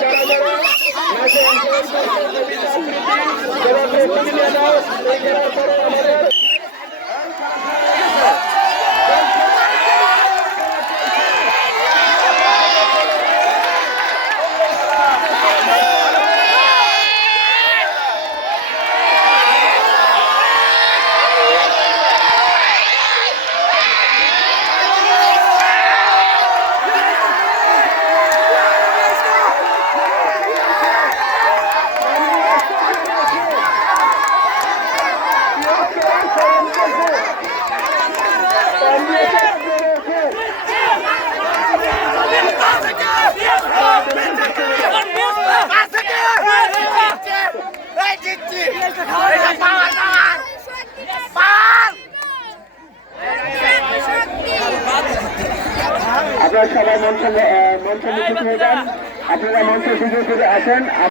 যারা যারা নাচে অংশগ্রহণ করছেন আপনারা সবাই মঞ্চ মঞ্চ নিচে হয়ে যান আপনারা মঞ্চের দিকে ফিরে আসেন।